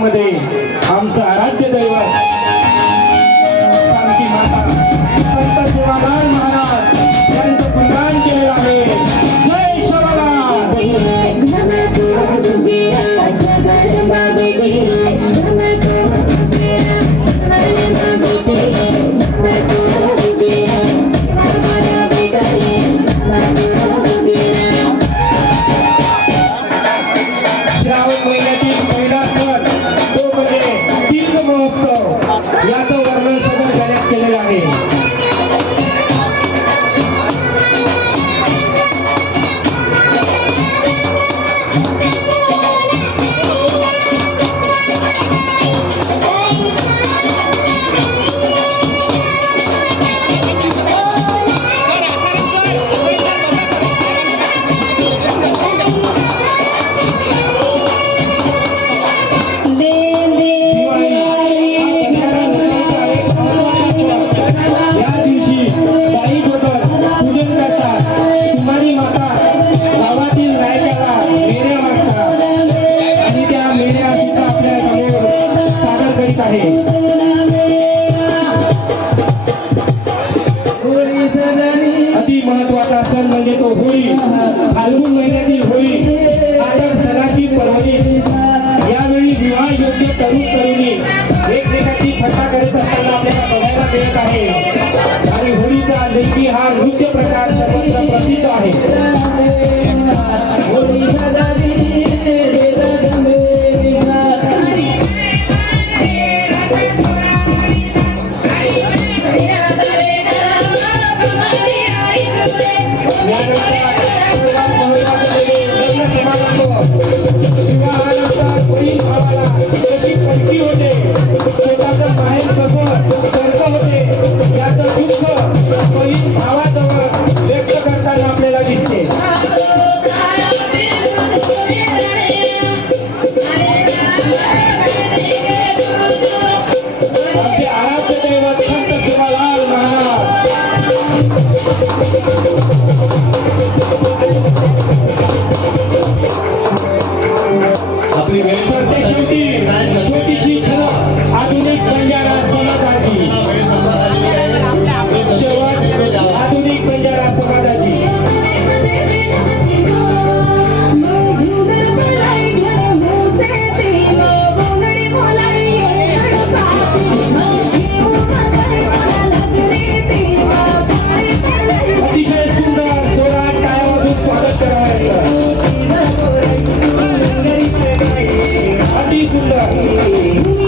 मंदिरामध्ये आमचं आराध्य दैवत शांती माता संत सेवालाल महाराज यांचं गुणगान केलेलं आहे. जय सेवालाल. श्रावण महिन्यातील पहिला सण तो म्हणजे तीज महोत्सव. याचं वर्णन सदर गाण्यात केलेलं आहे. अति महत्वाचा सण म्हणजे तो होळी. फाल्गुन महिन्यातील होळी आता सणाची पर्वणी. यावेळी विवाह योग्य तरुण तरुणी एकमेकाची थट्टा करत असताना आपल्याला बघायला मिळत आहे. आणि होळीचा लेकी हा नृत्य प्रकार सर्वत्र प्रसिद्ध आहे. व्यक्त करताना आपल्याला दिसते. आमचे आराध्य दैवत संत सेवालाल महाराज. आपली वेळेवरती शेवटी छोटीशी झलक आधुनिक बंजारा समाजाची. आधुनिक बंजारा समाजाची. अतिशय सुंदर जोरात टाळ्या वाजवून स्वागत करायचं. अति सुंदर.